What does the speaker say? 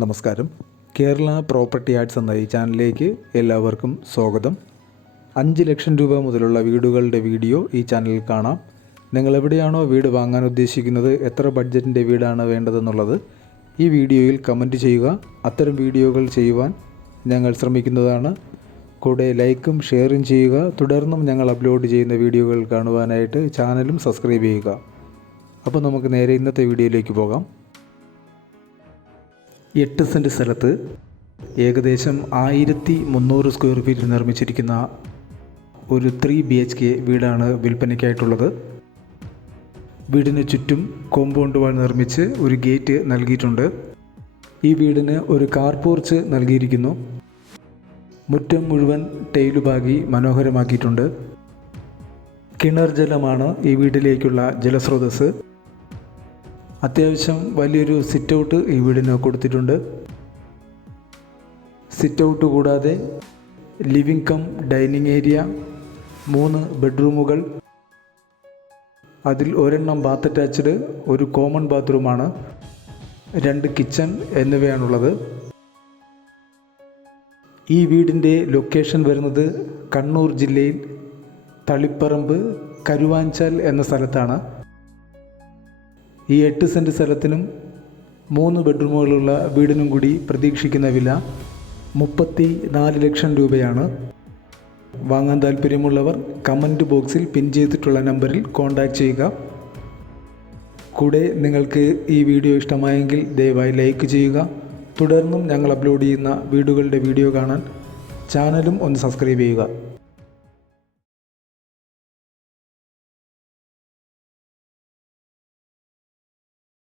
നമസ്കാരം. Kerala property arts എന്ന ഈ ചാനലിലേക്ക് എല്ലാവർക്കും സ്വാഗതം. 5 ലക്ഷം രൂപ മുതലുള്ള വീടുകളുടെ വീഡിയോ ഈ ചാനലിൽ കാണാം. നിങ്ങൾ എവിടെയാണോ വീട് വാങ്ങാൻ ഉദ്ദേശിക്കുന്നത്, എത്ര ബഡ്ജറ്റിൻ്റെ വീടാണ് വേണ്ടതെന്നുള്ളത് ഈ വീഡിയോയിൽ കമൻറ്റ് ചെയ്യുക. അത്തരം വീഡിയോകൾ ചെയ്യുവാൻ ഞങ്ങൾ ശ്രമിക്കുന്നതാണ്. കൂടെ ലൈക്കും ഷെയറും ചെയ്യുക. തുടർന്നും ഞങ്ങൾ അപ്ലോഡ് ചെയ്യുന്ന വീഡിയോകൾ കാണുവാനായിട്ട് ചാനലും സബ്സ്ക്രൈബ് ചെയ്യുക. അപ്പോൾ നമുക്ക് നേരെ ഇന്നത്തെ വീഡിയോയിലേക്ക് പോകാം. 8 സെൻറ്റ് സ്ഥലത്ത് ഏകദേശം 1300 സ്ക്വയർ ഫീറ്റിൽ നിർമ്മിച്ചിരിക്കുന്ന ഒരു 3 BHK വീടാണ് വിൽപ്പനയ്ക്കായിട്ടുള്ളത്. വീടിന് ചുറ്റും കോമ്പൗണ്ട് വാൾ നിർമ്മിച്ച് ഒരു ഗേറ്റ് നൽകിയിട്ടുണ്ട്. ഈ വീടിന് ഒരു കാർ പോർച്ച് നൽകിയിരിക്കുന്നു. മുറ്റം മുഴുവൻ ടൈല് പാകി മനോഹരമാക്കിയിട്ടുണ്ട്. കിണർ ജലമാണ് ഈ വീട്ടിലേക്കുള്ള ജലസ്രോതസ്. അത്യാവശ്യം വലിയൊരു സിറ്റ് ഔട്ട് ഈ വീടിന് കൊടുത്തിട്ടുണ്ട്. സിറ്റ് ഔട്ട് കൂടാതെ ലിവിംഗ് കം ഡൈനിങ് ഏരിയ, 3 ബെഡ്റൂമുകൾ, അതിൽ ഒരെണ്ണം ബാത്ത് അറ്റാച്ച്ഡ്, ഒരു കോമൺ ബാത്റൂമാണ്, 2 കിച്ചൺ എന്നിവയാണുള്ളത്. ഈ വീടിൻ്റെ ലൊക്കേഷൻ വരുന്നത് കണ്ണൂർ ജില്ലയിൽ തളിപ്പറമ്പ് കരുവാഞ്ചാൽ എന്ന സ്ഥലത്താണ്. ഈ 8 സെൻറ്റ് സ്ഥലത്തിനും 3 ബെഡ്റൂമുകളുള്ള വീടിനും കൂടി പ്രതീക്ഷിക്കുന്ന വില 34 ലക്ഷം രൂപയാണ്. വാങ്ങാൻ താല്പര്യമുള്ളവർ കമൻറ്റ് ബോക്സിൽ പിൻ ചെയ്തിട്ടുള്ള നമ്പറിൽ കോൺടാക്റ്റ് ചെയ്യുക. കൂടെ നിങ്ങൾക്ക് ഈ വീഡിയോ ഇഷ്ടമായെങ്കിൽ ദയവായി ലൈക്ക് ചെയ്യുക. തുടർന്നും ഞങ്ങൾ അപ്ലോഡ് ചെയ്യുന്ന വീടുകളുടെ വീഡിയോ കാണാൻ ചാനലും ഒന്ന് സബ്സ്ക്രൈബ് ചെയ്യുക.